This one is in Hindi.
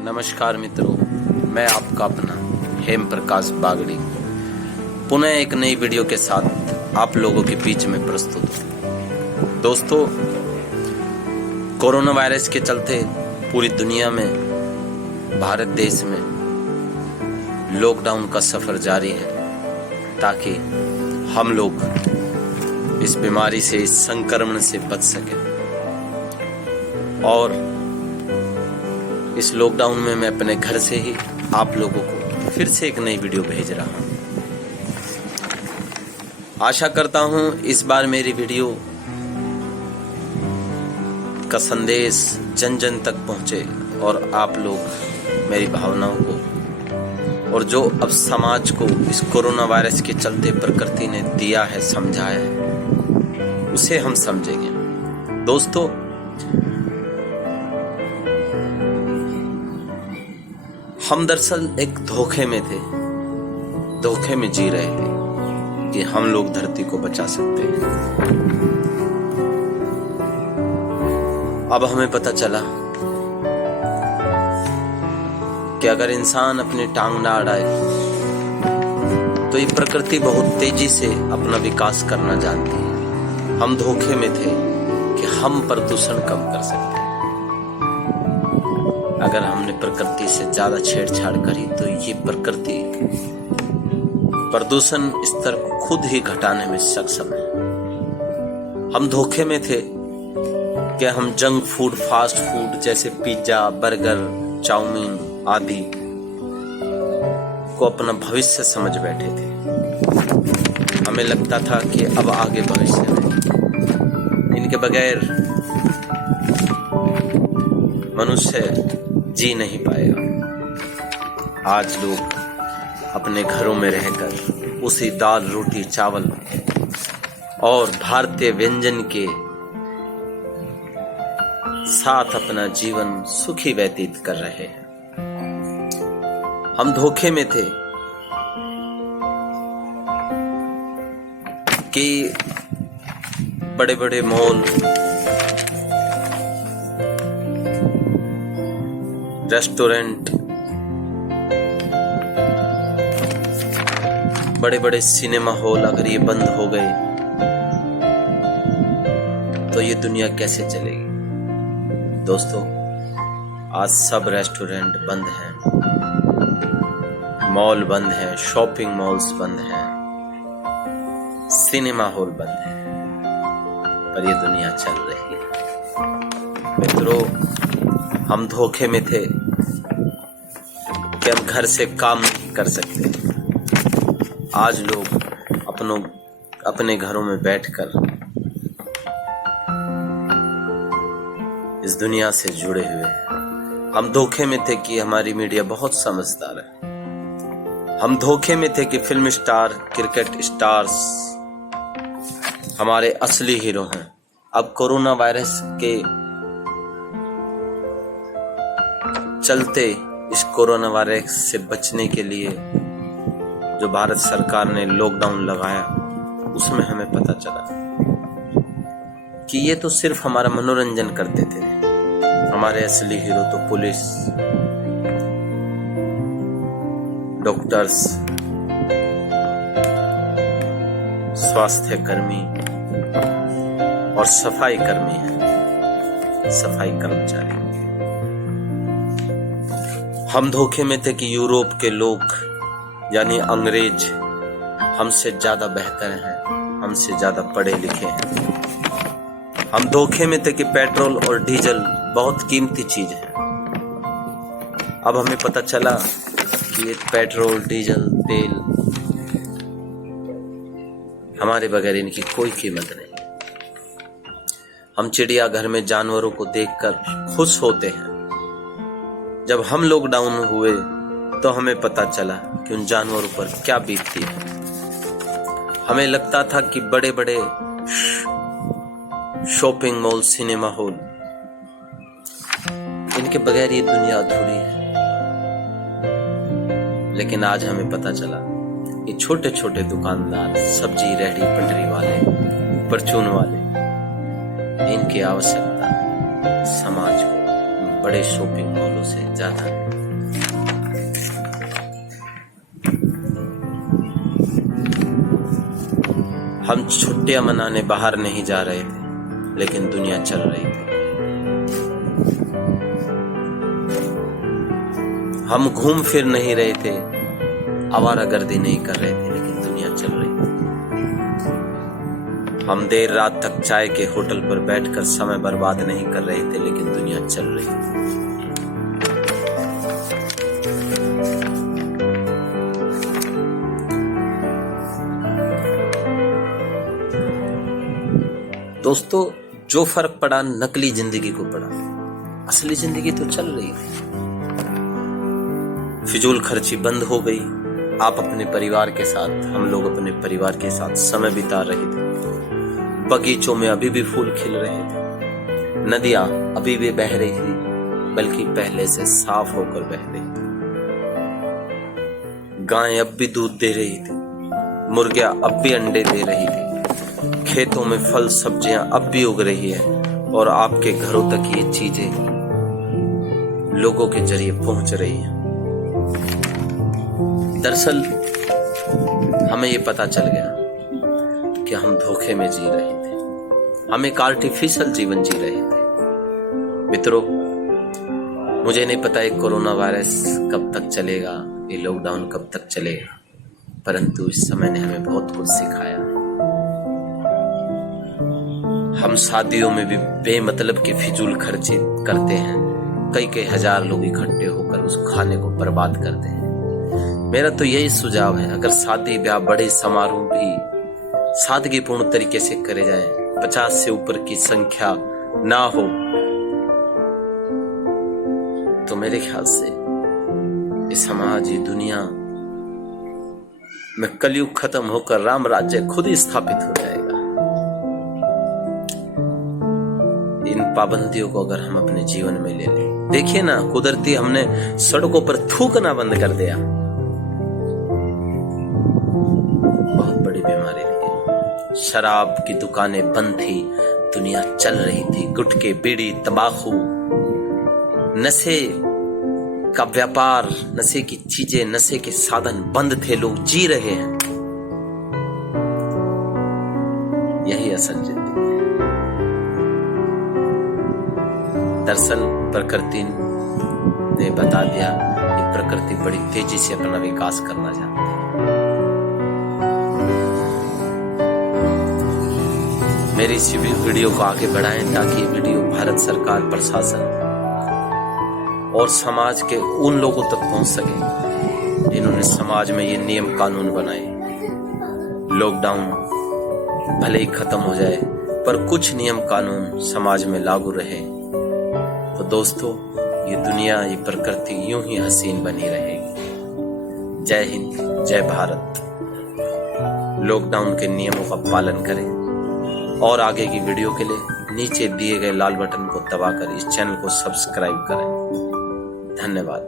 नमस्कार मित्रों, मैं आपका अपना हेम प्रकाश बागड़ी पुनः एक नई वीडियो के साथ आप लोगों के बीच में प्रस्तुत हूँ। दोस्तों, कोरोना वायरस के चलते पूरी दुनिया में, भारत देश में लॉकडाउन का सफर जारी है ताकि हम लोग इस बीमारी से, इस संक्रमण से बच सकें। और इस लॉकडाउन में मैं अपने घर से ही आप लोगों को फिर से एक नई वीडियो भेज रहा हूं। आशा करता हूं इस बार मेरी वीडियो का संदेश जन जन तक पहुंचे और आप लोग मेरी भावनाओं को, और जो अब समाज को इस कोरोना वायरस के चलते प्रकृति ने दिया है, समझाया है, उसे हम समझेंगे। दोस्तों, हम दरअसल एक धोखे में थे, धोखे में जी रहे थे कि हम लोग धरती को बचा सकते हैं। अब हमें पता चला कि अगर इंसान अपनी टांग ना अड़ाए तो ये प्रकृति बहुत तेजी से अपना विकास करना जानती है। हम धोखे में थे कि हम प्रदूषण कम कर सकते हैं। अगर हमने प्रकृति से ज्यादा छेड़छाड़ करी तो ये प्रकृति प्रदूषण स्तर को खुद ही घटाने में सक्षम है। हम धोखे में थे कि हम जंक फूड, फास्ट फूड जैसे पिज्जा, बर्गर, चाउमीन आदि को अपना भविष्य समझ बैठे थे। हमें लगता था कि अब आगे भविष्य है, इनके बगैर मनुष्य जी नहीं पाएगा। आज लोग अपने घरों में रहकर उसी दाल, रोटी, चावल और भारतीय व्यंजन के साथ अपना जीवन सुखी व्यतीत कर रहे हैं। हम धोखे में थे कि बड़े बड़े मॉल, रेस्टोरेंट, बड़े बड़े सिनेमा हॉल अगर ये बंद हो गए तो ये दुनिया कैसे चलेगी। दोस्तों, आज सब रेस्टोरेंट बंद हैं, मॉल बंद हैं, शॉपिंग मॉल्स बंद हैं, सिनेमा हॉल बंद हैं, पर ये दुनिया चल रही है। मित्रों, हम धोखे में थे कि हम घर से काम कर सकते हैं। आज लोग अपने घरों में बैठकर इस दुनिया से जुड़े हुए हैं। हम धोखे में थे कि हमारी मीडिया बहुत समझदार है। हम धोखे में थे कि फिल्म स्टार, क्रिकेट स्टार्स हमारे असली हीरो हैं। अब कोरोना वायरस के चलते, इस कोरोना वायरस से बचने के लिए जो भारत सरकार ने लॉकडाउन लगाया, उसमें हमें पता चला कि ये तो सिर्फ हमारा मनोरंजन करते थे। हमारे असली हीरो तो पुलिस, डॉक्टर्स, स्वास्थ्य कर्मी और सफाई कर्मी हैं, सफाई कर्मचारी। हम धोखे में थे कि यूरोप के लोग यानी अंग्रेज हमसे ज्यादा बेहतर हैं, हमसे ज्यादा पढ़े लिखे हैं। हम धोखे में थे कि पेट्रोल और डीजल बहुत कीमती चीज है। अब हमें पता चला कि ये पेट्रोल, डीजल, तेल हमारे बगैर इनकी कोई कीमत नहीं। हम चिड़ियाघर में जानवरों को देखकर खुश होते हैं। जब हम लॉकडाउन हुए तो हमें पता चला कि उन जानवरों पर क्या बीतती है। हमें लगता था कि बड़े बड़े शॉपिंग मॉल, सिनेमा हॉल, इनके बगैर ये दुनिया अधूरी है। लेकिन आज हमें पता चला कि छोटे छोटे दुकानदार, सब्जी रेहड़ी पटरी वाले, परचून वाले, इनकी आवश्यकता समाज को बड़े शॉपिंग मॉलों से ज्यादा। हम छुट्टियां मनाने बाहर नहीं जा रहे थे, लेकिन दुनिया चल रही थी। हम घूम फिर नहीं रहे थे, आवारागर्दी नहीं कर रहे थे, लेकिन दुनिया चल रही थी। हम देर रात तक चाय के होटल पर बैठकर समय बर्बाद नहीं कर रहे थे, लेकिन दुनिया चल रही थी। दोस्तों, जो फर्क पड़ा नकली जिंदगी को पड़ा, असली जिंदगी तो चल रही थी। फिजूल खर्ची बंद हो गई। आप अपने परिवार के साथ, हम लोग अपने परिवार के साथ समय बिता रहे थे। बगीचों में अभी भी फूल खिल रहे थे, नदियां अभी भी बह रही थी, बल्कि पहले से साफ होकर बह रही थी। गायें अब भी दूध दे रही थी, मुर्गियां अब भी अंडे दे रही थी, खेतों में फल सब्जियां अब भी उग रही है, और आपके घरों तक ये चीजें लोगों के जरिए पहुंच रही हैं। दरअसल हमें ये पता चल गया कि हम धोखे में जी रहे थे, हम एक आर्टिफिशियल जीवन जी रहे थे। मित्रों, मुझे नहीं पता ये कोरोना वायरस कब तक चलेगा, ये लॉकडाउन कब तक चलेगा, परंतु इस समय ने हमें बहुत कुछ सिखाया है। हम शादियों में भी बेमतलब के फिजूल खर्चे करते हैं, कई हजार लोग इकट्ठे होकर उस खाने को बर्बाद करते हैं। मेरा तो यही सुझाव है, अगर शादी ब्याह बड़े समारोह भी सादगीपूर्ण तरीके से करे जाए, 50 से ऊपर की संख्या ना हो, तो मेरे ख्याल से ये समाज, ये दुनिया में कलयुग खत्म होकर राम राज्य खुद ही स्थापित हो जाएगा। इन पाबंदियों को अगर हम अपने जीवन में ले लें, देखिए ना, कुदरती हमने सड़कों पर थूकना बंद कर दिया, बहुत बड़ी बीमारी थी। शराब की दुकानें बंद थी, दुनिया चल रही थी। गुटखे, बीड़ी, तंबाकू, नशे का व्यापार, नशे की चीजें, नशे के साधन बंद थे, लोग जी रहे हैं। यही असल जिंदगी है। दरअसल प्रकृति ने बता दिया कि प्रकृति बड़ी तेजी से अपना विकास करना चाहती है। मेरी इस वीडियो को आगे बढ़ाएं, ताकि वीडियो भारत सरकार, प्रशासन और समाज के उन लोगों तक पहुंच सके जिन्होंने समाज में ये नियम कानून बनाए। लॉकडाउन भले ही खत्म हो जाए, पर कुछ नियम कानून समाज में लागू रहे, तो दोस्तों ये दुनिया, ये प्रकृति यूं ही हसीन बनी रहेगी। जय हिंद, जय भारत। लॉकडाउन के नियमों का पालन करें, और आगे की वीडियो के लिए नीचे दिए गए लाल बटन को दबाकर इस चैनल को सब्सक्राइब करें। धन्यवाद।